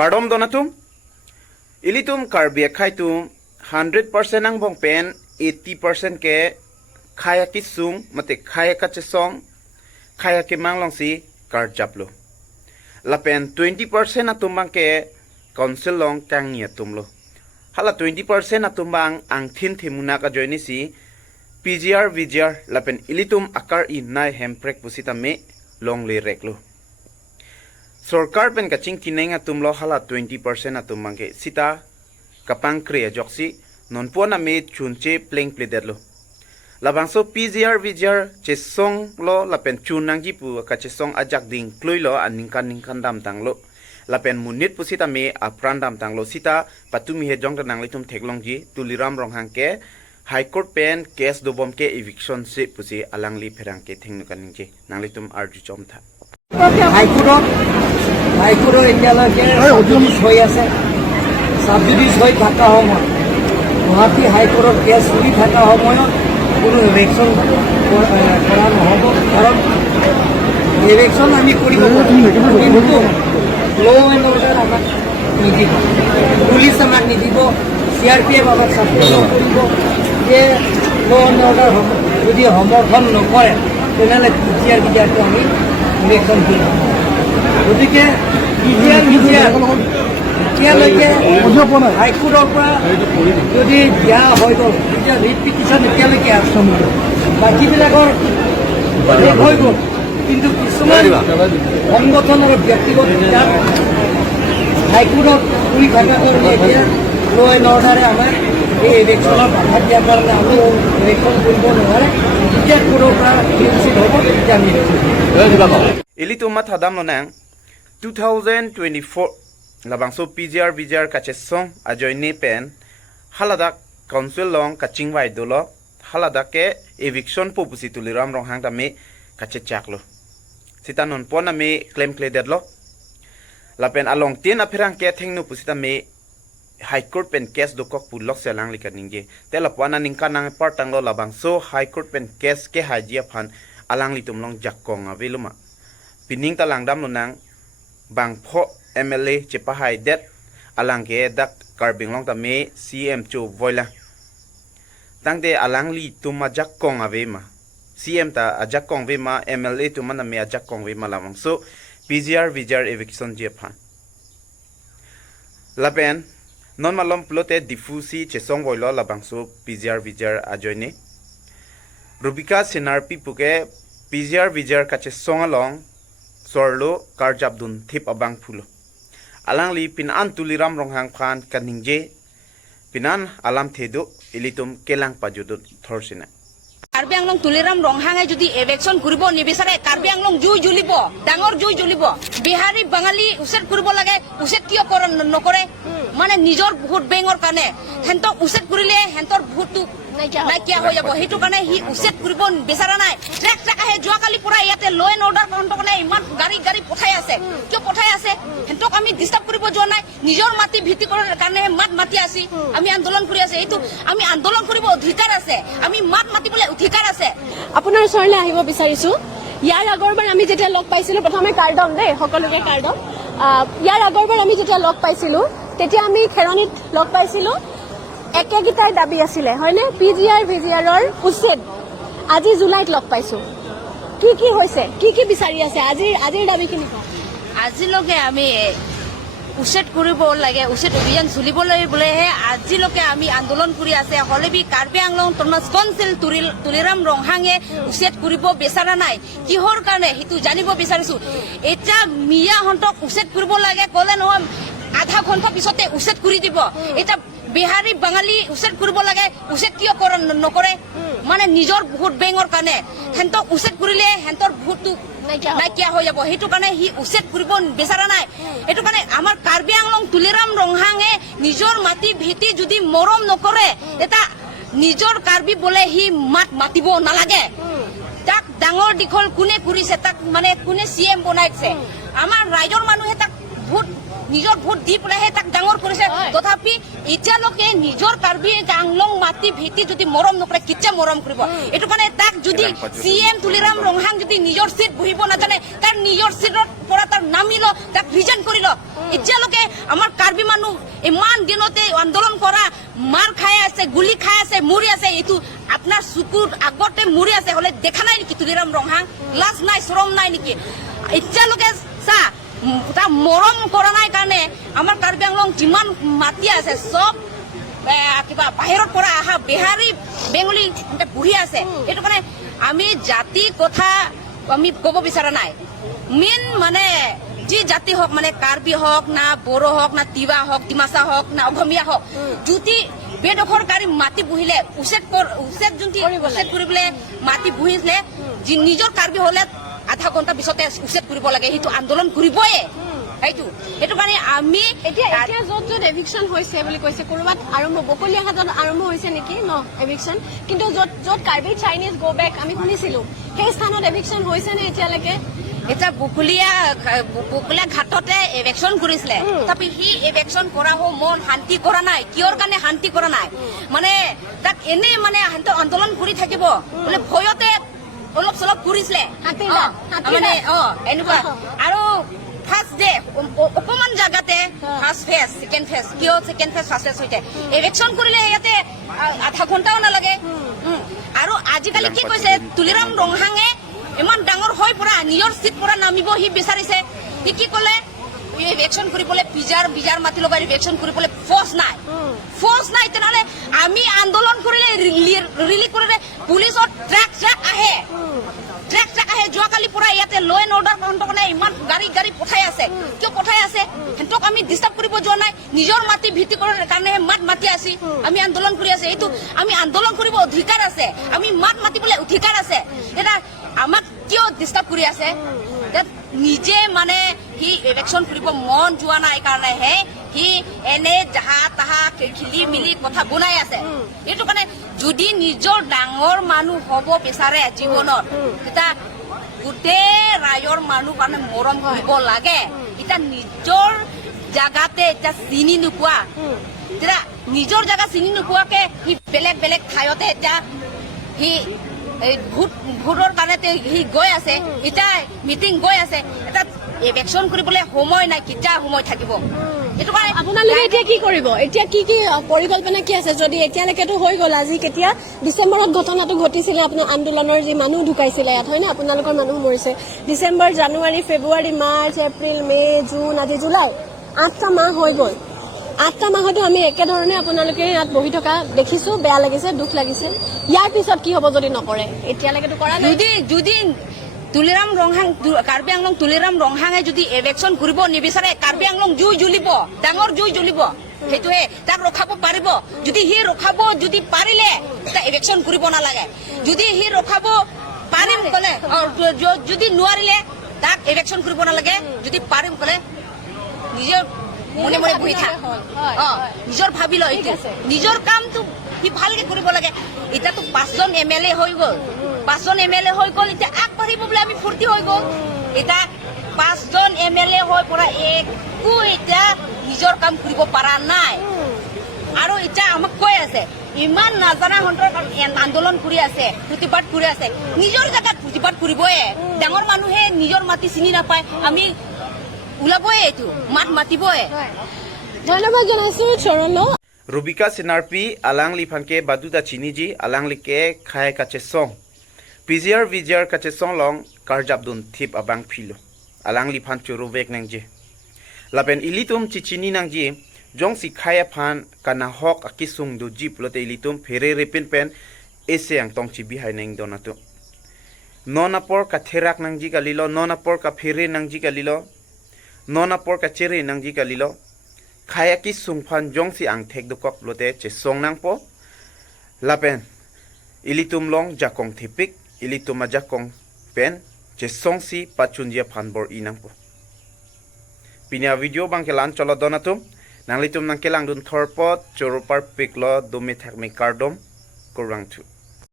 Kardom donatum ilitum karbi khaitum 100% ang bong pen 80% ke khaya kisung mate khaya kachesong khaya ke manglong si kar japlo lapen 20% atumbang ke council long kang nia tumlo hala 20% atumbang ang thin thimuna ka joini si PGR VGR lapen ilitum akar I nai hemprek pusita me long le reklo Sorkar pen kaching kineng atumlo hala 20% atumbang ke sita kapang kriya joksi non puana me chunche pleng pledetlo labangso PGR VGR chesong lo lapen chunang ji pu ka chesong ajak ding kluilo aningkan dam tanglo lapen munit pusita me apran dam tanglo sita patumi he jong nang litum theklong ji tuliram ronghang ke high court pen case dobom ke eviction se pusi alangli pherang ke thengnu kaning je nang litum arju chom tha high court এতিয়ালৈকে হৈ আছে sub judice হৈ থকা সময় Guwahati হাইকোৰ্টৰ cash চলি থকা সময়ত কোনো ইলেকশ্যন কৰা নহ'ব কাৰণ ইলেকশ্যন আমি কৰিব কিন্তু ল' এণ্ড অৰ্ডাৰ আমাক নিদিব পুলিচ আমাক নিদিব CRPF আমাক ছাপোৰ্ট কৰিব যে ল' এণ্ড অৰ্ডাৰ যদি সমৰ্থন নকৰে তেনেহ'লে PGR আমি ইলেকশ্যন কৰিব গতিকে এতিয়ালৈকে হাইকোৰ্টৰ পৰা যদি দিয়া হৈ গ'ল তেতিয়া ৰিট পিটিশ্যন এতিয়ালৈকে একশ্যন হ'ল বাকীবিলাকৰ হৈ গ'ল কিন্তু কিছুমান সংগঠনৰ ব্যক্তিগত হাইকোৰ্টত ঘূৰি থকা কাৰণে এতিয়া ল' এণ্ড অৰ্ডাৰে আমাক এই ইলেকশ্যনত বাধা দিয়াৰ কাৰণে আমি ইলেকশ্যন কৰিব নোৱাৰে যেতিয়া কোৰ্টৰ পৰা উচিত হ'ব তেতিয়া আমি Ilituma thadam lo nang 2024 labangso PGR VGR kachesong ajoini pen haladak council long kaching wai dolo haladak ke eviction popusi tuliram ronghang da me kache chaklo sita non pona me claim cleared lo lapen along tin apirang ke thengnu pusita me high court pen case dokok pulok selang likaninge tela pona ningka nang partang lo labangso high court pen case ke hajia phan alang litum long jakkong aveluma pining talang dam lo nang bang pho MLA chepahai det alang ke dak karbing long ta me CM chu voila tangde alang li tuma jakkong avema CM ta ajakkong vema MLA tuma na me ajakkong vema lamang so PGR VGR eviction je phan lapen non malom plote diffusi chesong voilo labang so PGR VGR ajoine Rubika Sinarpi puke PGR VGR kache song along sorlo karjabdun thip abang phulo alangli pinan tuliram ronghang phan kaningje pinan alam thedo ilitum kelang pajudut thorsina Karbi Anglong Tuliram ৰংহাঙে যদি election কৰিব নিবিচাৰে কাৰ্বি আংলং জুই জ্বলিব ডাঙৰ জুই জ্বলিব বিহাৰী বাঙালী উচ্ছেদ কৰিব লাগে উচ্ছেদ কিয় নকৰে মানে নিজৰ ভোট বেংকৰ কাৰণে হেন্তক উচ্ছেদ কৰিলে হেন্তৰ ভোটটো নাইকিয়া হৈ যাব সেইটো কাৰণে সি উচ্ছেদ কৰিব বিচাৰা নাই ট্ৰেক আহে যোৱাকালি পৰা ইয়াতে ল' এণ্ড অৰ্ডাৰ কাৰণে ইমান গাড়ী পঠাই আছে কিয় পঠাই আছে হেন্তক আমি ডিষ্টাৰ্ব কৰিব যোৱা নাই নিজৰ মাটি ভিত্তি কৰাৰ কাৰণে মাতি আছি আমি আন্দোলন কৰি আছে এইটো আমি আন্দোলন কৰিব অধিকাৰ আছে আমি মাতিবলৈ অধিকাৰ আছে আপোনাৰ ওচৰলৈ আহিব বিচাৰিছো ইয়াৰ আগৰবাৰ আমি যেতিয়া লগ পাইছিলো প্ৰথমে কাৰ্ডম দেই সকলোকে কাৰ্ডম ইয়াৰ আগৰবাৰ আমি যেতিয়া লগ পাইছিলো তেতিয়া আমি খেৰণীত লগ পাইছিলো একেগিটাৰ দাবী আছিলে হয়নে PGR VGRৰ উচ্ছেদ আজি জুলাইত লগ পাইছো কি হৈছে কি বিচাৰি আছে আজিৰ দাবী কি আজিলৈকে আমি উচ্ছেদ কৰিব লাগে উচ্ছেদ অভিযান চলিবলৈ বোলেহে আজিলৈকে আমি আন্দোলন কৰি আছে হলেবি কাৰ্বি আংলং টনমাস কাউন্সিল তুলিৰাম ৰংহাঙে উচ্ছেদ কৰিব বিচাৰা নাই কিহৰ কাৰণে সেইটো জানিব বিচাৰিছো এটা মিয়া হন্তক উচ্ছেদ কৰিব লাগে ক'লে নহয় আধা ঘণ্টা পিছতে উচ্ছেদ কৰি দিব এটা বিহাৰী বাঙালী উচ্ছেদ কৰিব লাগে উচ্ছেদ কিয় নকৰে মানে নিজৰ ভোট বেংকৰ কাৰণে হেন্তক উচ্ছেদ কৰিলে হেন্তৰ ভোটটো নাইকিয়া হৈ যাব সেইটো কাৰণে সি উচ্ছেদ কৰিব বিচাৰা নাই এইটো কাৰণে আমাৰ কাৰ্বি আংলং তুলিৰাম ৰংহাঙে নিজৰ মাটি ভিত্তি যদি মৰম নকৰে এটা নিজৰ কাৰ্বি বোলে সি মাতিব নালাগে তাক ডাঙৰ দীঘল কোনে কৰিছে তাক মানে কোনে CM বনাইছে আমাৰ ৰাইজৰ মানুহে তাক ভোট নিজৰ ভোট দি পেলাইহে তাক ডাঙৰ কৰিছে তথাপি এতিয়ালৈকে নিজৰ কাৰ্বি আংলং মাটি ভিত্তি যদি মৰম নকৰে কিচ্ছা মৰম কৰিব এইটো কাৰণে তাক যদি CM তুলিৰাম ৰংহাং যদি নিজৰ সিট বহিব নাজানে তাৰ নিজৰ সিটৰ পৰা তাৰ নামিল তাক ৰিজাইন কৰিল এতিয়ালৈকে আমাৰ কাৰ্বি মানুহ ইমান দিনতে আন্দোলন কৰা মাৰ খাই আছে গুলি খাই আছে মৰি আছে এইটো আপোনাৰ চকুৰ আগতে মৰি আছে হলে দেখা নাই নেকি তুলিৰাম ৰংহাং লাজ নাই শৰম নাই নেকি এতিয়ালৈকে চা তাৰ মৰম কৰা নাই কাৰণে আমাৰ কাৰ্বি আংলং যিমান মাতি আছে চব কিবা বাহিৰৰ পৰা আহা বিহাৰী বেংগলী বহি আছে সেইটো কাৰণে আমি জাতি কথা আমি ক'ব বিচৰা নাই মেইন মানে যি জাতি হওক মানে কাৰ্বি হওক না বড়ো হওক না তিৱা হওক ডিমাচা হওক না অসমীয়া হওক যদি বেদখলকাৰী মাটি বহিলে উচ্ছেদ যোনটি উচ্ছেদ কৰিবলৈ মাটি বহিলে নিজৰ কাৰ্বি হলে আধা ঘণ্টা পিছতে উচ্ছেদ কৰিব লাগে সেইটো আন্দোলন কৰিবই সেইটো কাৰণে আমি এতিয়া য'ত য'ত এভিকশ্যন হৈছে বুলি কৈছে ক'ৰবাত আৰম্ভ বকলিয়াঘাটত আৰম্ভ হৈছে নেকি ন এভিকশ্যন কিন্তু য'ত কাৰ্বি চাইনিজ গ' বেক আমি শুনিছিলো সেই স্থানত এভিকশ্যন হৈছে নে এতিয়ালৈকে এতিয়া বকলিয়া ঘাটতে এভেকশ্যন কৰিছিলে তথাপি সি এভেকশ্যন কৰা মন শান্তি কৰা নাই কিয়ৰ কাৰণে শান্তি কৰা নাই মানে তাক এনেই মানে আন্দোলন কৰি থাকিব বোলে ভয়তে অলপ চলপ কৰিছিলে মানে এনেকুৱা আৰু ফাৰ্ষ্ট ডে অকমান জাগাতে ফাৰ্ষ্ট ফেজ ছেকেণ্ড ফেজ কিয় ছেকেণ্ড ফেজ ফাৰ্ষ্ট ফেজ হৈছে এভেকশ্যন কৰিলে ইয়াতে আধা ঘণ্টাও নালাগে আৰু আজিকালি কি কৈছে তুলিৰাম ৰংহাঙে ইমান ডাঙৰ হৈ পৰা নিজৰ চিট পৰা নামিব সি বিচাৰিছে সি কি ক'লে ইলেকশ্যন কৰিবলৈ বিজাৰ মাতি লগাই ইলেকশ্যন কৰিবলৈ ফৰ্চ নাই তেনেহ'লে আমি আন্দোলন কৰিলে ৰিলি কৰিলে পুলিচৰ ট্ৰাক আহে যোৱাকালি পৰা ইয়াতে ল এণ্ড অৰ্ডাৰ কাৰণে ইমান গাড়ী পঠাই আছে কিয় পঠাই আছে সিহঁতক আমি ডিষ্টাৰ্ব কৰিব যোৱা নাই নিজৰ মাটি ভিত্তি কৰাৰ কাৰণে মাতি আছি আমি আন্দোলন কৰি আছে এইটো আমি আন্দোলন কৰিব অধিকাৰ আছে আমি মাতিবলৈ অধিকাৰ আছে এটা আমাক কিয় ডিষ্টাৰ্ব কৰি আছে নিজে মানে সি ইলেকশ্যন কৰিব মন যোৱা নাই কাৰণেহে সি এনে যাহা তাহা খেলি মিলি কথা বনাই আছে এইটো কাৰণে যদি নিজৰ ডাঙৰ মানুহ হ'ব বিচাৰে জীৱনত তেতিয়া গোটেই ৰাইজৰ মানুহ কাৰণে মৰম কৰিব লাগে এতিয়া নিজৰ জাগাতে এতিয়া চিনি নোপোৱা তেতিয়া নিজৰ জাগা চিনি নোপোৱাকে সি বেলেগ ঠাইতে এতিয়া সি ভোটৰ কাৰণে সি গৈ আছে এতিয়া মিটিং গৈ আছে এটা ইলেকশ্যন কৰিবলৈ সময় নাই কেতিয়া সময় থাকিব এইটো কাৰণে আপোনালোকে এতিয়া কি কৰিব এতিয়া কি পৰিকল্পনা কি আছে যদি এতিয়ালৈকেতো হৈ গ'ল আজি কেতিয়া ডিচেম্বৰত ঘটনাটো ঘটিছিলে আপোনাৰ আন্দোলনৰ যি মানুহ ঢুকাইছিলে ইয়াত হয় নে আপোনালোকৰ মানুহ মৰিছে ডিচেম্বৰ জানুৱাৰী ফেব্ৰুৱাৰী মাৰ্চ এপ্ৰিল মে জুন আজি জুলাই 8টা মাহ হৈ গ'ল 8টা মাহতো আমি একেধৰণে আপোনালোকে ইয়াত বহি থকা দেখিছো বেয়া লাগিছে দুখ লাগিছে ইয়াৰ পিছত কি হ'ব যদি নকৰে এতিয়ালৈকেতো কৰা নাই যদি তুলিৰাম ৰংহাং কাৰ্বি আংলং তুলিৰাম ৰংহাঙে যদি ইলেকশ্যন কৰিব নিবিচাৰে কাৰ্বি আংলং জুই জ্বলিব ডাঙৰ জুই জ্বলিব সেইটোৱে তাক ৰখাব পাৰিব যদি সি ৰখাব যদি পাৰিলে তাক ইলেকশ্যন কৰিব নালাগে যদি সি ৰখাব পাৰিম ক'লে যদি নোৱাৰিলে তাক ইলেকশ্যন কৰিব নালাগে যদি পাৰিম ক'লে নিজৰ মনে বহি থাক নিজৰ ভাবি লয় নিজৰ কামটো সি ভালকে কৰিব লাগে এতিয়াতো 5জন MLA হৈ গ'ল 5জন MLA হৈ গ'ল এতিয়া আগবাঢ়িব বোলে আমি ফূৰ্তি হৈ গ'ল এতিয়া 5জন MLA হৈ পৰা একো এতিয়া নিজৰ কাম কৰিব পৰা নাই আৰু এতিয়া আমাক কৈ আছে ইমান নাজানা সন্তৰ আন্দোলন কৰি আছে প্ৰতিবাদ কৰি আছে নিজৰ জেগাত প্ৰতিবাদ কৰিবই ডাঙৰ মানুহে নিজৰ মাটি চিনি নাপায় আমি ওলাবই এইটো মাতিবই ধন্যবাদ জনাইছো চৰণ Rubika Sinarpi alang lipanke baduda chiniji alang like khai kache song. Vizier kache song long karjabdun tip abang philo. Alang lipan churuvek nangje. Lapen ilitum chichini nangje jong si khaya phan kana hok akisung do jip lote ilitum phere repin pen ese ang tong chi bihai nang donato. Nonapor ka therak nangji kalilo nonapor ka phere nangji kalilo nonapor ka chere nangji kalilo. Kaya ki sungpan jong si ang tek dukok lote che song nang po lapen ilitum long jakong tipik ilitum jakong pen che song si pachunjia phanbor inang po pinya video bang kelan cholo donatum nang litum nang kelang dun thorpot choropar piklo dumi thakmi kardom kurang tu